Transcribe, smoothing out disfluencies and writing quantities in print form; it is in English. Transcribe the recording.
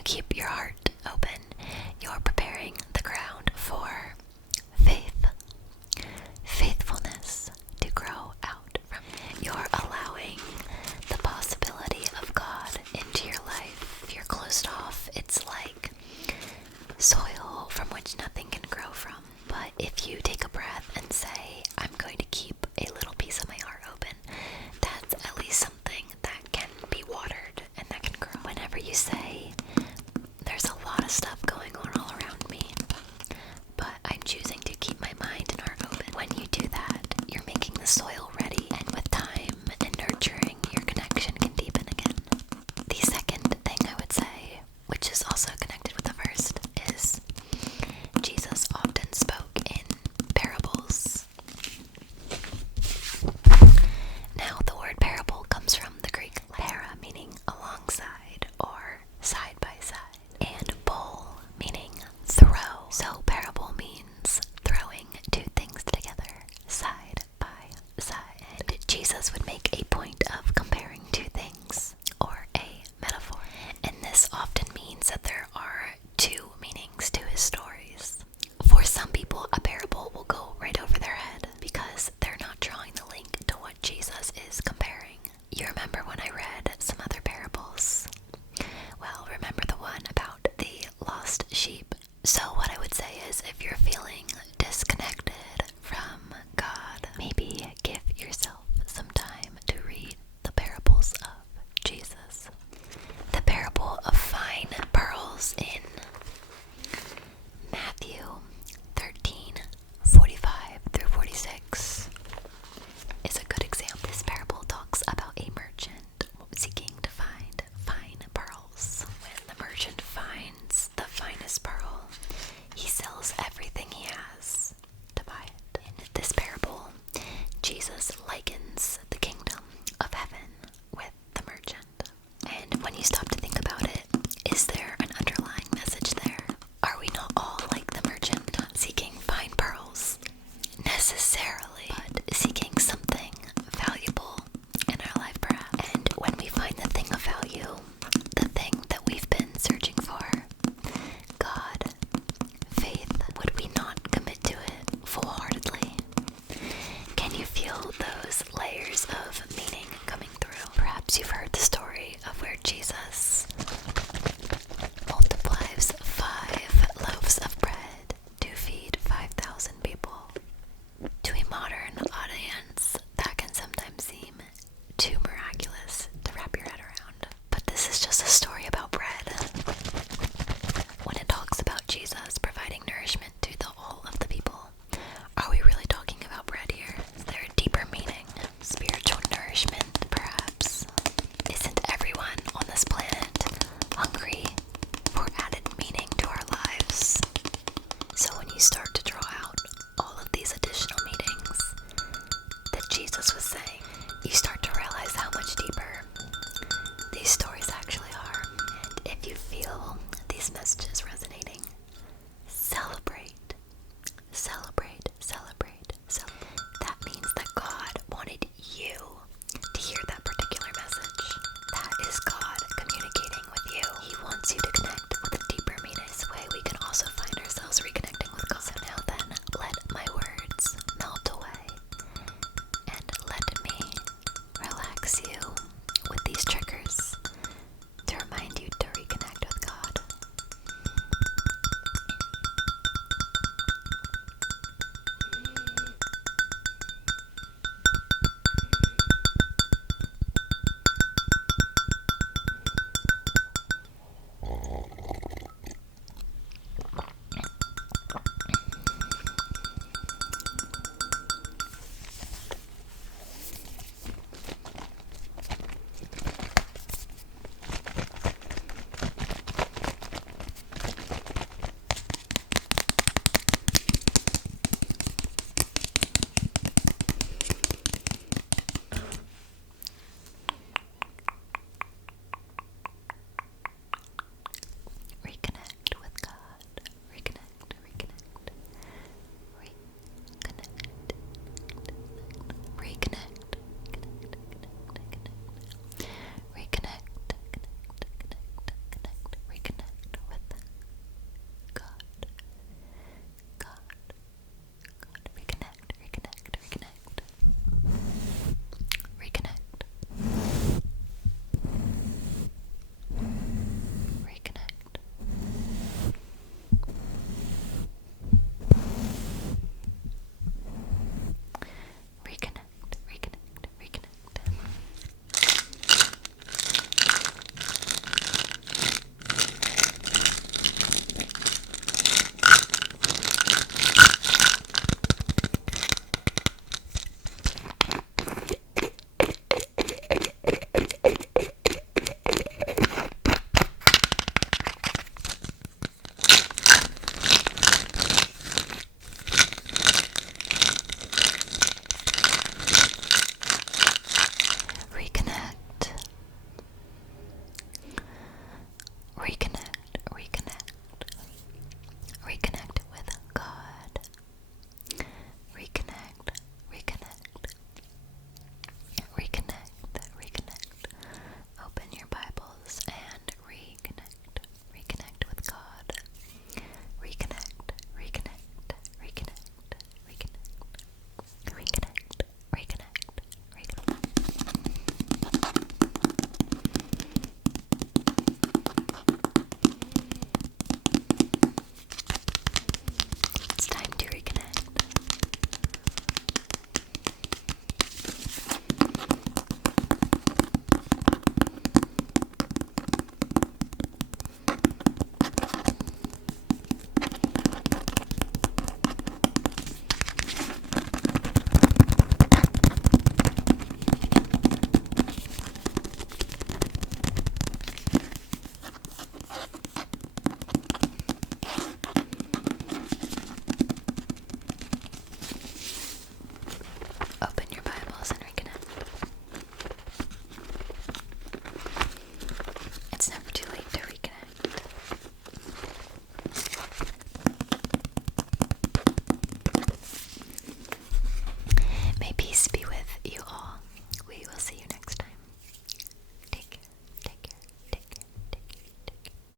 you keep your heart open, you're preparing the ground for faith, faithfulness to grow out from. You're allowing the possibility of God into your life. If you're closed off, it's like soil from which nothing can grow from. But if you take a breath and say, I'm going to keep a little piece of my heart open, that's at least something that can be watered and that can grow. Whenever you say, there's a lot of stuff going on all around me, but I'm choosing to keep my mind and heart open. When you do that, you're making the soil ready, and with time and nurturing, your connection can deepen again. The second thing I would say, which is also connected with the first, is Jesus often spoke in parables. Now, the word parable comes from the Greek para, meaning alongside or side by side, and bol, meaning throw. So parable means throwing two things together, side by side. And Jesus would make a point of comparing two things, or a metaphor. And this often means that there are two meanings to his stories. For some people, a parable will go right over their head because they're not drawing the link to what Jesus is comparing. You remember when I read some other parables? Well, remember the one about the lost sheep? So what I would say is, if you're feeling disconnected from God, maybe give yourself some time to read the parables of Jesus. The parable of fine pearls in Matthew 13:45 through 46 is a good example. This parable talks about a merchant seeking to find fine pearls. When the merchant finds the finest pearl, he sells everything he has to buy it. In this parable, Jesus likens the kingdom of heaven with the merchant. And when you stop to think about it, is there an underlying message there? Are we not all like the merchant, not seeking fine pearls necessarily, but seeking something valuable in our life perhaps? And when we find the thing of value, the thing that we've been searching for, God, faith, would we not commit to it full-heartedly? Can you feel those layers of meaning coming through? Perhaps you've heard the story of where Jesus multiplies 5 loaves of bread to feed 5,000 people. To a modern audience, that can sometimes seem too miraculous to wrap your head around. But this is just a story about bread. When it talks about Jesus providing nourishment to all of the people, are we really talking about bread here? Is there a deeper meaning? Spiritual nourishment, perhaps? Isn't everyone on this planet hungry for added meaning to our lives? So when you start to draw out all of these additional meanings that Jesus was saying, you start to realize how much deeper these stories actually are. And if you feel these messages resonate